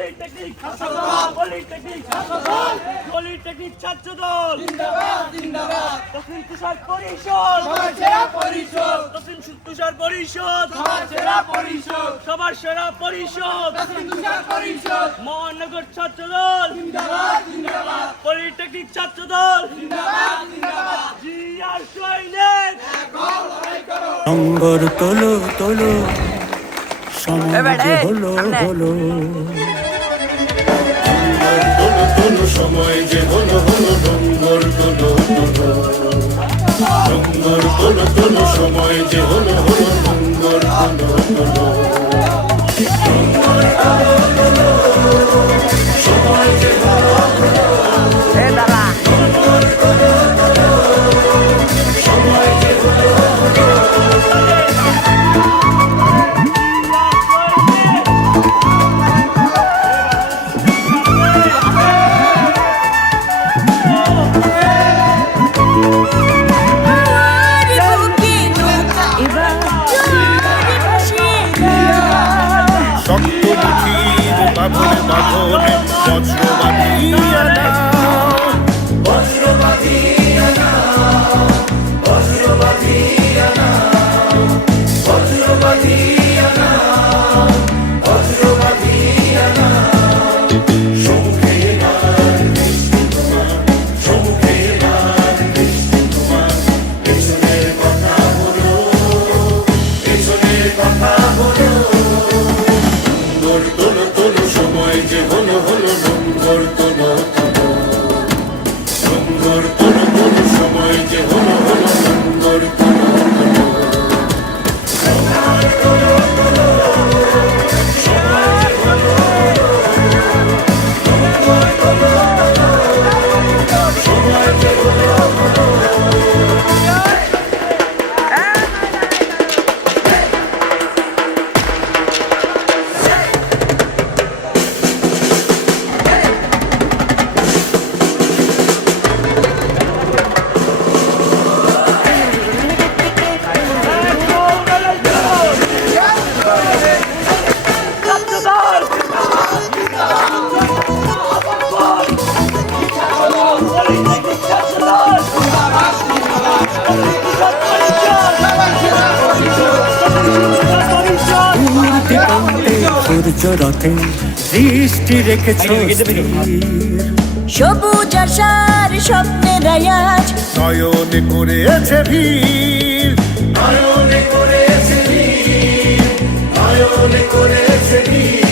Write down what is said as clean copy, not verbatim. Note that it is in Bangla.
পলিটেকনিক পলিটেকনিক ছাত্রদল দক্ষিণ তুষার পরিষদ দক্ষিণ তুষার পরিষদ সবার সেরা পরিষদ মহানগর ছাত্রদল পলিটেকনিক ছাত্রদল জিয়ার সৈনিক অঙ্গর তোলো তোলো সমাজ হলো হলো তোলো তোলো সময় যে হলো হলো ডঙ্গর তোলো তোলো ডঙ্গর তোলো তোলো সময় যে হলো হলো ডঙ্গর তোলো তোলো সময় যে হলো হলো সময় যে হলো বাঁধনে বজ্র বাঁধিয়া নাও বজ্র বাঁধিয়া নাও বজ্র বাঁধিয়া নাও বজ্র বাঁধিয়া নাও বজ্র বাঁধিয়া নাও সম্মুখে লাল বৃষ্টি তোমার সম্মুখে লাল বৃষ্টি তোমার পেছনের কথা বলো পেছনের কথা বলো তোলো তোলো সময় যে হলো হলো ডঙ্গর তোলো তোলো ডঙ্গর তোলো তোলো সময় যে হলো হলো ডঙ্গর তোলো তোলো ডঙ্গর তোলো তোলো সময় যে হলো ডঙ্গর তোলো তোলো সময় যে হলো সূর্য রথে দৃষ্টি রেখেছ সবুজ আশার স্বপ্নের আয়াজ নয়নে করেছে ভিড় নয়নে করেছে ভিড় নয়নে করেছে ভিড়